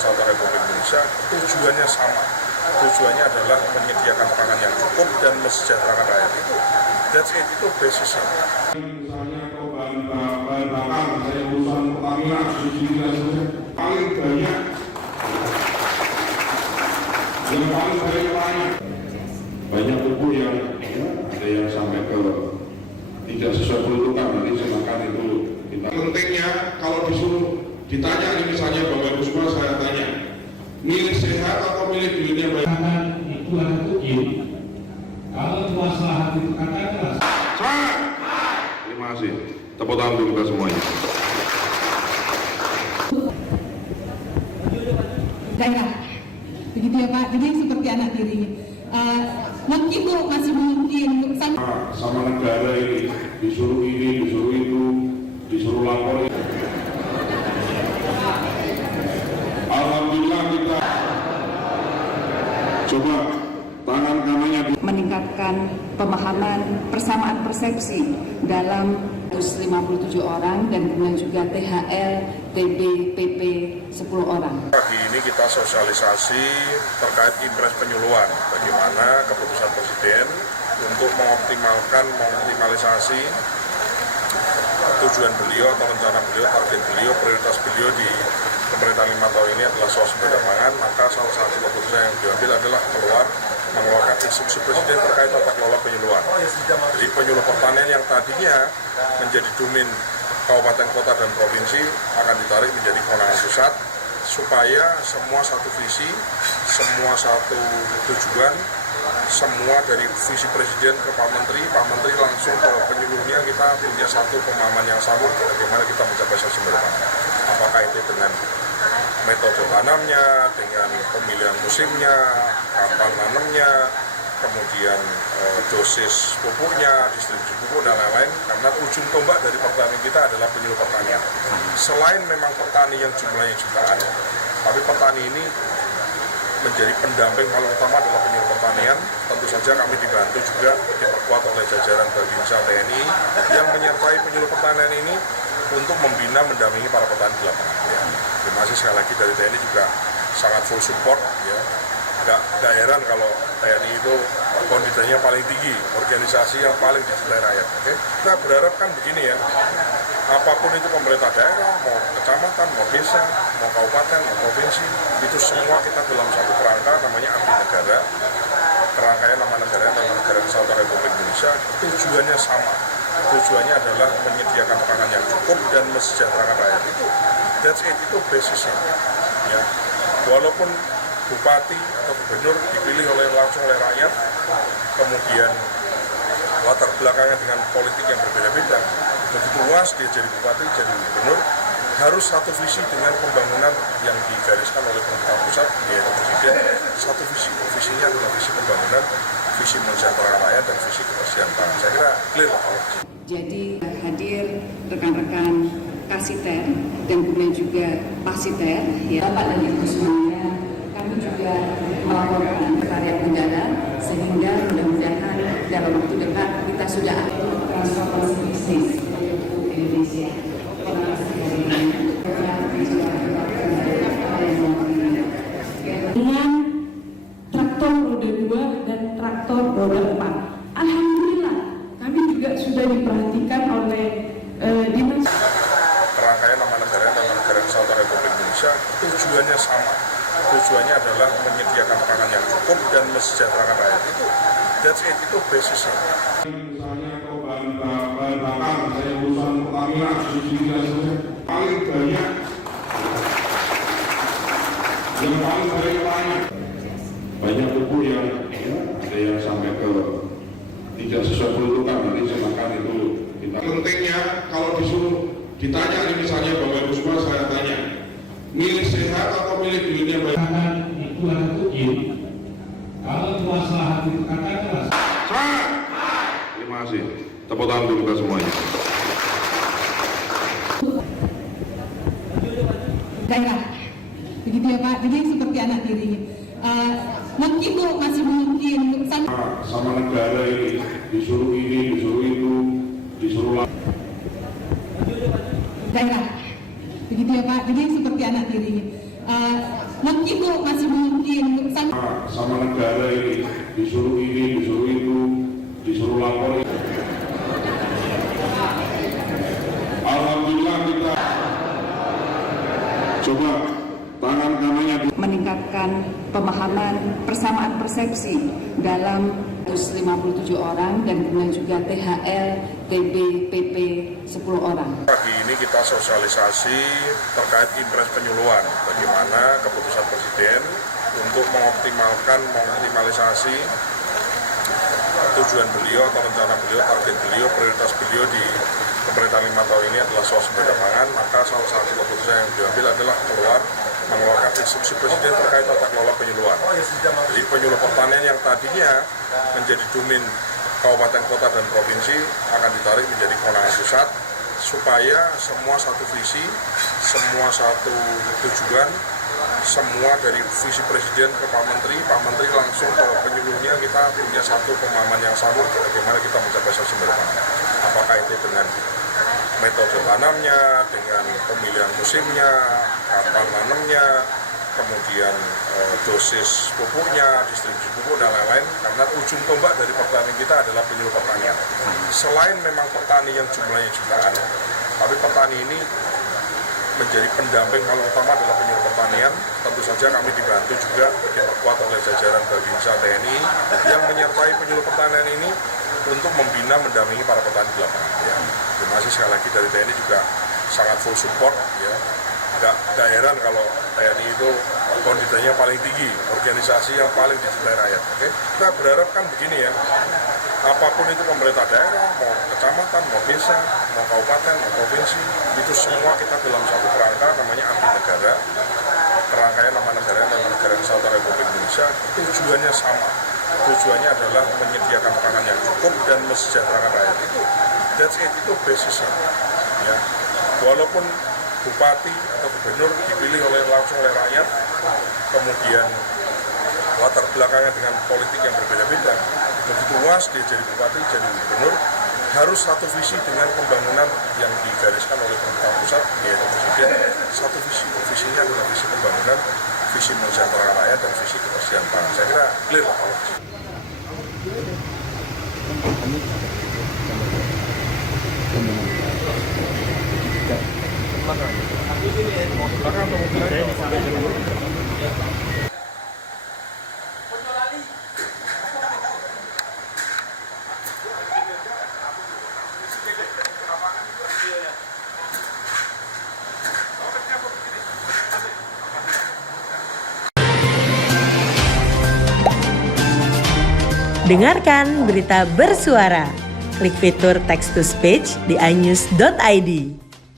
Kesatuan Republik Indonesia tujuannya sama. Tujuannya adalah menyediakan pangan yang cukup dan mesejahterakan rakyat itu. That's it, itu basisnya. Misalnya kalau bahan bakar, saya urusan Pertamina, paling banyak yang paling banyak pupuk yang ada yang sampai ke tidak sesuai peruntukan, nanti silakan itu kita. Pentingnya kalau disuruh ditanya ini misalnya Bapak Ibu semua saya tanya, milih sehat atau milih duitnya baik? Itu ada tujuh. Kalau masalah itu katakanlah. Terima kasih. Tepuk tangan untuk kita semuanya. Daerah, begitu ya Pak. Jadi seperti anak tiri. Meskipun masih mungkin sama negara ini disuruh ini, disuruh itu, disuruh lapor. Alhamdulillah kita coba tangan kanannya meningkatkan pemahaman persamaan persepsi dalam 157 orang dan kemudian juga THL, TB, PP 10 orang. Pagi ini kita sosialisasi terkait impres penyuluhan, bagaimana keputusan Presiden untuk mengoptimalisasi tujuan beliau atau rencana beliau, target beliau, prioritas beliau di pemerintahan 5 tahun ini adalah soal sumber daya pangan. Maka salah satu keputusan yang diambil adalah mengeluarkan instruksi Presiden terkait tata kelola penyuluhan. Jadi penyuluh pertanian yang tadinya menjadi domain kabupaten, kota, dan provinsi akan ditarik menjadi kewenangan pusat supaya semua satu visi, semua satu tujuan, semua dari visi Presiden ke Pak Menteri langsung ke penyuluhnya, kita punya satu pemahaman yang sama bagaimana kita mencapai sumber pangan. Apakah itu dengan metode tanamnya, dengan pemilihan musimnya, kapan nanamnya, kemudian dosis pupuknya, distribusi pupuk, dan lain-lain. Karena ujung tombak dari pertanian kita adalah penyuluh pertanian. Selain memang petani yang jumlahnya jutaan, tapi petani ini menjadi pendamping paling utama adalah penyuluh pertanian. Tentu saja kami dibantu juga diperkuat oleh jajaran Babinsa TNI yang menyertai penyuluh pertanian ini untuk membina, mendampingi para petani di lapangan. Ya. Terima kasih sekali lagi dari TNI juga sangat full support. Ya. Nggak heran kalau TNI itu kondisinya paling tinggi, organisasi yang paling dicintai rakyat. Okay? Kita berharap kan begini ya, apapun itu pemerintah daerah, mau kecamatan, mau desa, mau kabupaten, mau provinsi, itu semua kita dalam satu kerangka namanya abdi negara. Kerangkanya nama negara Kesatuan Republik Indonesia, tujuannya sama. Tujuannya adalah menyediakan pangan yang cukup dan mesejahterakan rakyat itu. That's it, itu basisnya. Ya. Walaupun bupati atau gubernur dipilih langsung oleh rakyat, kemudian latar belakangnya dengan politik yang berbeda-beda, begitu luas dia jadi bupati, jadi gubernur, harus satu visi dengan pembangunan yang digariskan oleh pemerintah pusat, yaitu Presiden. Satu visinya adalah visi pembangunan, visi mensejahterakan rakyat, dan visi ketersediaan pangan. Saya kira clear lah kalau Jadi hadir rekan-rekan Kasiter dan kemudian juga Pasiter, ya Bapak dan Ibu semuanya, kami juga melaporkan karya negara sehingga mudah-mudahan dalam waktu dekat kita sudah ada transformasi bisnis untuk Indonesia. Dengan traktor roda 2 dan traktor roda 4. Alhamdulillah kami juga sudah diperhatikan oleh dinas. Kerangkanya nama negara Kesatuan Republik Indonesia, tujuannya sama. Tujuannya adalah menyediakan pangan yang cukup dan mesejahterakan rakyat itu. That's it, itu basisnya. Misalnya kalau bahan bakar, saya urusan Pertamina, paling banyak yang paling banyak pupuk yang ada yang sampai ke tidak sesuai peruntukan, nanti silakan itu kita. Pentingnya kalau disuruh ditanya ini misalnya Bapak Ibu semua saya tanya, milih sehat atau milih duitnya baik? Itu ada tujuh. Kalau masalah itu katakanlah. Terima kasih. Tepuk tangan untuk kita semuanya. daerah, begitu ya Pak. Jadi seperti anak tiri. Meskipun masih mungkin sama negara ini disuruh ini, disuruh itu, disuruh daerah, begitu ya Pak. Jadi seperti anak tiri. mungkin Bu masih mungkin sama negara ini disuruh itu, disuruh lapor. Alhamdulillah kita coba tangan kanannya meningkatkan pemahaman persamaan persepsi dalam 157 orang dan kemudian juga THL, TB, PP 10 orang. Pagi ini kita sosialisasi terkait impres penyuluhan, bagaimana keputusan Presiden untuk mengoptimalisasi tujuan beliau atau rencana beliau, target beliau, prioritas beliau di pemerintahan 5 tahun ini adalah swasembada pangan. Maka salah satu keputusan yang diambil adalah mengeluarkan instruksi Presiden terkait tata kelola penyuluhan. Jadi penyuluh pertanian yang tadinya menjadi domain kabupaten, kota, dan provinsi akan ditarik menjadi kewenangan pusat, supaya semua satu visi, semua satu tujuan, semua dari visi Presiden ke Pak Menteri langsung ke penyuluhnya, kita punya satu pemahaman yang sama bagaimana kita mencapai swasembada pangan. Apakah itu dengan metode tanamnya, dengan pemilihan musimnya, kapan nanamnya, kemudian dosis pupuknya, distribusi pupuk, dan lain-lain. Karena ujung tombak dari pertanian kita adalah penyuluh pertanian. Selain memang petani yang jumlahnya jutaan, tapi petani ini menjadi pendamping paling utama adalah penyuluh pertanian. Tentu saja kami dibantu juga diperkuat oleh jajaran Babinsa TNI yang menyertai penyuluh pertanian ini untuk membina, mendampingi para petani di lapangan. Ya. Terima kasih sekali lagi dari TNI juga sangat full support. Ya. Nggak heran kalau TNI itu kondisinya paling tinggi, organisasi yang paling dicintai rakyat. Oke? Kita berharap kan begini ya, apapun itu pemerintah daerah, mau kecamatan, mau desa, mau kabupaten, mau provinsi, itu semua kita dalam satu kerangka namanya abdi negara. Kerangkanya nama negara Kesatuan Republik Indonesia, tujuannya sama. Tujuannya adalah menyediakan pangan yang cukup dan mesejahterakan rakyat. Itu basisnya. Ya. Walaupun bupati atau gubernur dipilih langsung oleh rakyat, kemudian latar belakangnya dengan politik yang berbeda-beda, begitu luas dia jadi bupati, jadi gubernur, harus satu visi dengan pembangunan yang digariskan oleh pemerintah pusat, yaitu Presiden. Satu visinya adalah visi pembangunan, visi mensejahterakan rakyat, dan visi ketersediaan pangan. Saya kira clear lah kalau Dengarkan berita bersuara. Klik fitur text to speech di inews.id.